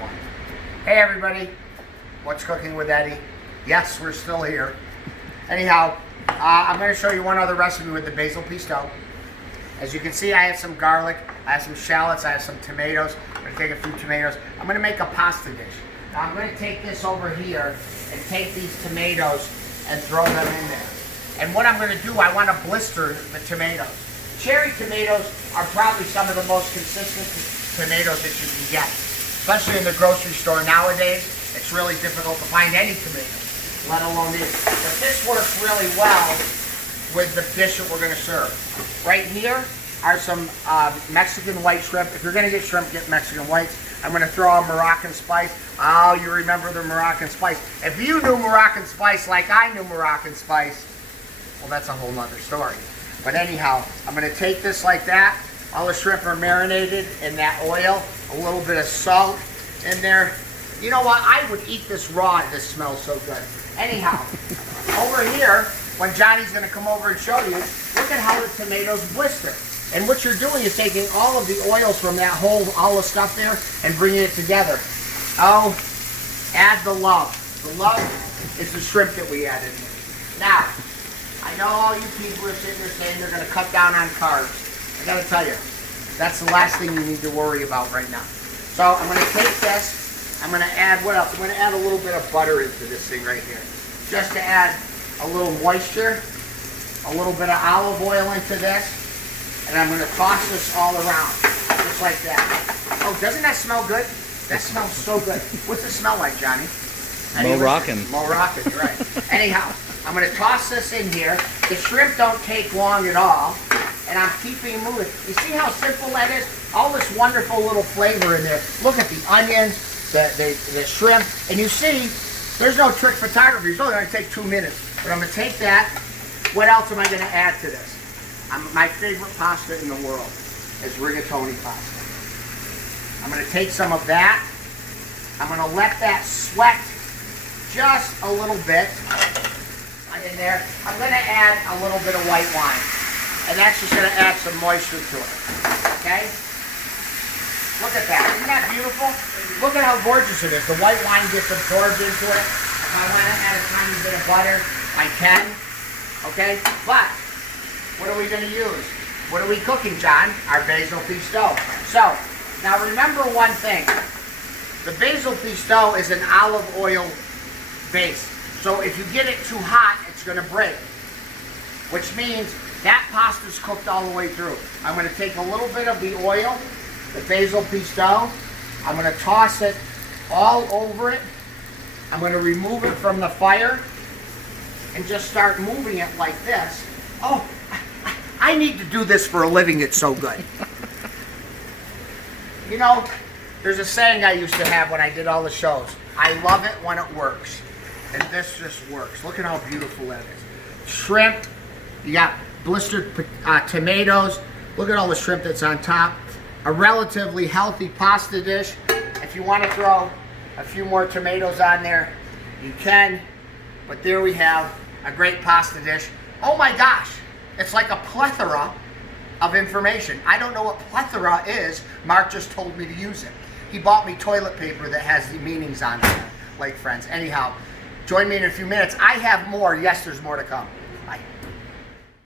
one. Hey everybody, what's cooking with Eddie? Yes, we're still here. Anyhow, I'm going to show you one other recipe with the basil pistou. As you can see, I have some garlic, I have some shallots, I have some tomatoes. I'm going to take a few tomatoes. I'm going to make a pasta dish. Now I'm going to take this over here and take these tomatoes and throw them in there. And what I'm going to do, I want to blister the tomatoes. Cherry tomatoes are probably some of the most consistent tomatoes that you can get. Especially in the grocery store nowadays, it's really difficult to find any tomatoes, let alone these. But this works really well with the dish that we're going to serve. Right here are some Mexican white shrimp. If you're going to get shrimp, get Mexican whites. I'm going to throw a Moroccan spice. Oh, you remember the Moroccan spice. If you knew Moroccan spice like I knew Moroccan spice, well, that's a whole nother story. But anyhow, I'm going to take this like that. All the shrimp are marinated in that oil. A little bit of salt in there. You know what? I would eat this raw. This smells so good. Anyhow, over here, when Johnny's going to come over and show you, look at how the tomatoes blister. And what you're doing is taking all of the oils from that whole, all the stuff there, and bringing it together. Oh, add the love. The love is the shrimp that we added. Now, I know all you people are sitting there saying they're going to cut down on carbs. I got to tell you, that's the last thing you need to worry about right now. So I'm going to take this, I'm going to add, what else? I'm going to add a little bit of butter into this thing right here. Just to add a little moisture, a little bit of olive oil into this, and I'm going to toss this all around, just like that. Oh, doesn't that smell good? That smells so good. What's it smell like, Johnny? Moroccan. Moroccan, you're right. Anyhow, I'm going to toss this in here. The shrimp don't take long at all, and I'm keeping it moving. You see how simple that is? All this wonderful little flavor in there. Look at the onion, the shrimp, and you see, there's no trick photography. It's only going to take 2 minutes. But I'm going to take that. What else am I going to add to this? My favorite pasta in the world is rigatoni pasta. I'm going to take some of that. I'm going to let that sweat just a little bit in there. I'm going to add a little bit of white wine. And that's just going to add some moisture to it. Okay? Look at that. Isn't that beautiful? Look at how gorgeous it is. The white wine gets absorbed into it. If I want to add a tiny bit of butter, I can. Okay? But what are we going to use? What are we cooking, John? Our basil pistou. So, now remember one thing. The basil pistou is an olive oil base. So if you get it too hot, it's going to break. Which means that pasta's cooked all the way through. I'm going to take a little bit of the oil, the basil pistou. I'm going to toss it all over it. I'm going to remove it from the fire and just start moving it like this. Oh, I need to do this for a living. It's so good. You know, there's a saying I used to have when I did all the shows. I love it when it works. And this just works. Look at how beautiful that is. Shrimp. You got blistered tomatoes. Look at all the shrimp that's on top. A relatively healthy pasta dish. If you want to throw a few more tomatoes on there, you can. But there we have a great pasta dish. Oh my gosh, it's like a plethora of information. I don't know what plethora is. Mark just told me to use it. He bought me toilet paper that has the meanings on it, like friends. Anyhow, join me in a few minutes. I have more. Yes, there's more to come.